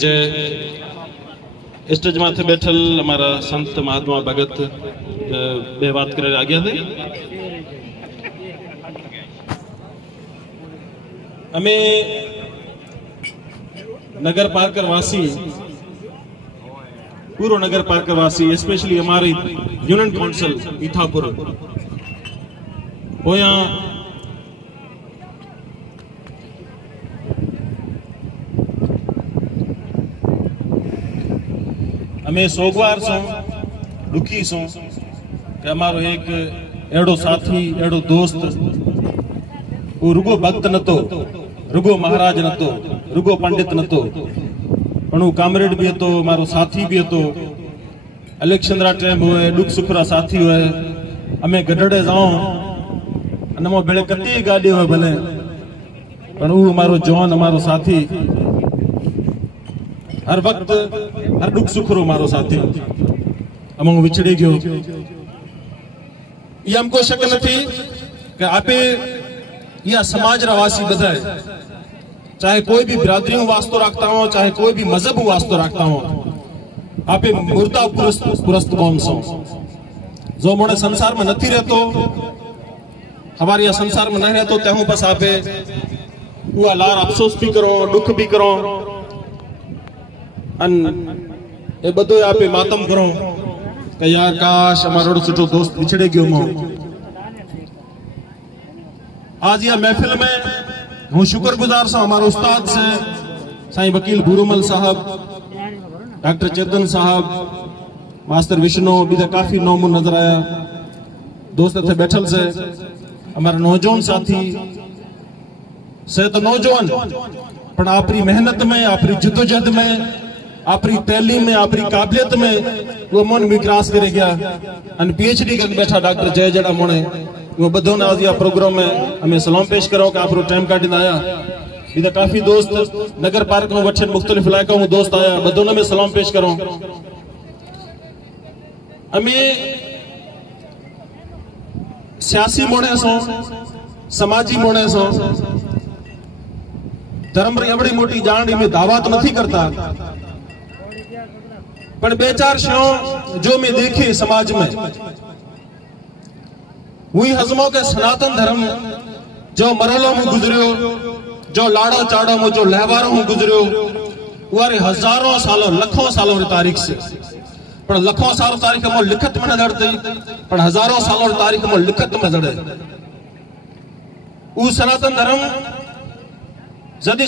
જે સ્ટેજ માથે બેઠેલ અમારા સંત મહાત્મા ભગત બે વાત કરી આગ્યા હતી। અમે नगर पार्कर वासी पूर्व नगर पार्कर वासी स्पेशली हमारी यूनियन काउंसिल ईथापुर होया हमें सोगवार सो दुखी सो कि हमारो एक एड़ो साथी एड़ो दोस्त वो रुगो भक्त नतो, रुगो महाराज नतो, रुगो पंडित नतो, पण वो कामरेड भी हतो, मारो साथी भी हतो। इलेक्शन रा टाइम होए, दुख सुख रा साथी होए, अमे गडड़े जाओ अने मो बेले कती गाड़ी होए भले, पण वो मारो जवान मारो साथी हर वक्त हर दुख सुख रो मारो साथी अमो विछड़ी गयो। ये हमको शक नहीं कि आपे या समाज रवासी बधाए चाहे कोई भी बिरादरी वास्तो रखता हो, चाहे कोई भी मजहब वास्तो रखता हो, आपे मूर्ता पुरस्त कौन सो जो मोने संसार में नहीं रहतो, हमारे या संसार में नहीं रहतो तेहू बस आपे वो लार अफसोस भी करो, दुख भी करो, अन ए बधो आपे मातम करो कि यार काश हमारो सुठो दोस्त बिछड़े गयो मो। आज यह महफिल में हूँ शुक्रगुजार सा हमारे उस्ताद से साईं वकील भूरुमल साहब, डॉक्टर चेतन साहब, मास्टर विष्णु बीजा काफी नोम नजर आया दोस्त थे बैठल से हमारे नौजवान साथी से तो नौजवान पर आपरी मेहनत में, आपरी जद्दोजहद में, आपरी तैलीम में, आपरी काबिलियत में वो मन भी क्रॉस करे गया। अन पीएचडी कर बैठा डॉक्टर जय जड़ा मोने वो बधो ने आज प्रोग्राम में हमें सलाम पेश करो कि आपरो टाइम काटी आया। इधर काफी दोस्त नगर पार्क में वठन मुख्तलिफ इलाका में दोस्त आया, बधो ने मैं सलाम पेश करो। हमें सियासी मोड़े सो, समाजी मोड़े सो, धर्म री अबड़ी मोटी जान में दावा तो नहीं करता, पर बे चार शयों जो मैं देखी समाज में वही हजमों के सनातन धर्म जो मरलों में गुजरियो, जो लाड़ो चाड़ो में जो लहवारों में गुजरियो, वो हजारों सालों लखों सालों की तारीख से, पर लखों सालों तारीख में लिखत में न जड़ते, पर हजारों सालों की तारीख में लिखत में जड़े। वो सनातन धर्म जदी